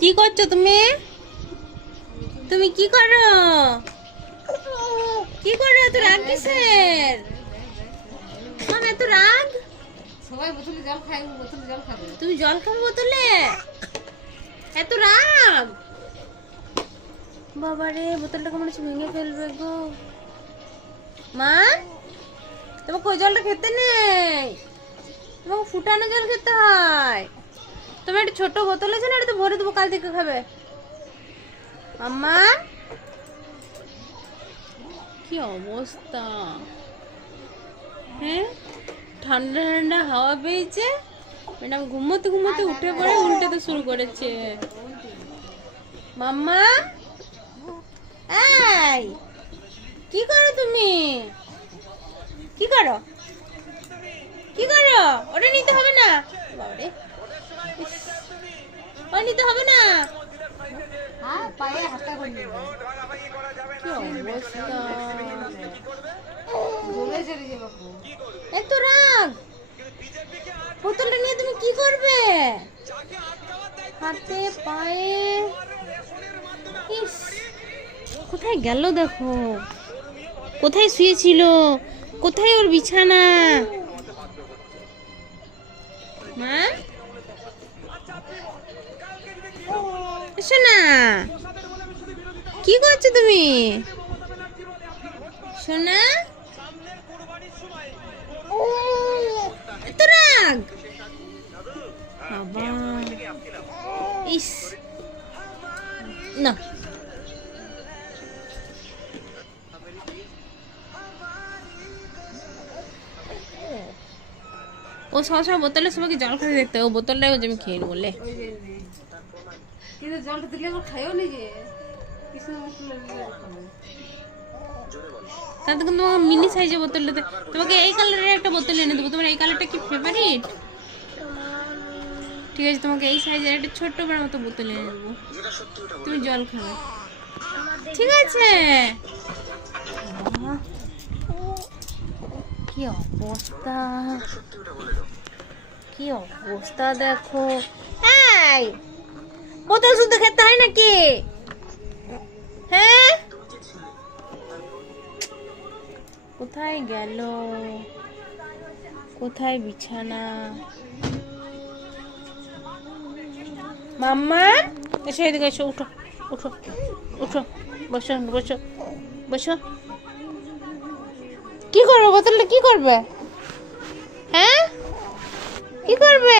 কি করছো তুমি? তুমি কি করো? কি করো? এত রাগ কিসের? মামা এত রাগ? সবাই বোতলে জল খায়, বোতলে জল খাবে। তুমি জল খাবে বোতলে? এত রাগ? বাবারে, বোতলটা কেমন ভেঙে ফেলবে গো। মা, তোমাকে ওই জলটা খেতে নেই, তোমাকে ফুটানো জল খেতে হয়। তোমার একটা ছোট বোতল আছে না, এটা তো ভরে দেবো, কাল থেকে খাবে। আম্মা, কি অবস্থা! হ্যাঁ, ঠান্ডা ঠান্ডা হাওয়া পেয়েছে, ম্যাডাম ঘুমোতে ঘুমোতে উঠে পড়ে উল্টাতে শুরু করেছে। মাম্মা, এই কি করো তুমি? কি করো? কি করো? ওটা নিতে হবে না। বাবারে, ওটা নিতে হবে না। হ্যাঁ, পায়ে হাতটা করে নেবে। কি অবস্থা! জলে চলে যাবে খুব। এত রাগ! বোতলটা নিয়ে তুমি কি করবে? হাতে পায়ে, ইস, কোথায় গেল দেখো, কোথায় শুয়েছিল, কোথায় ওর বিছানা? মা, এসো না। কি করছো তুমি সোনা? এত রাগ! বাবা, ইস, না। ও সবসময় বোতলের সবাইকে জল খেতে দেখতে, ও বোতলটাই ও যে আমি খেয়ে বলে। ওই যে কিন্তু জলটা দিলে আবার খাইও নি যে কিছু খাবে। তাতে কিন্তু তোমাকে মিনি সাইজের বোতলটাতে, তোমাকে এই কালারের একটা বোতল এনে দেবো। তোমার এই কালারটা কি ফেভারিট? ঠিক আছে, তোমাকে এই সাইজের একটা ছোট্ট বড় মতো বোতল এনে দেবো, তুমি জল খাবে, ঠিক আছে? কি অবস্থা, কি অবস্থা দেখো। এই, বোতল শুদ্ধ খেতে হয় নাকি? হ্যাঁ, কোথায় গেল, কোথায় বিছানা? মাম্মা, এসো এদিকে এসো, উঠো উঠো উঠো, বসো বসো বসো। কি করবে বোতলটা? কি করবে? হ্যাঁ, কি করবে?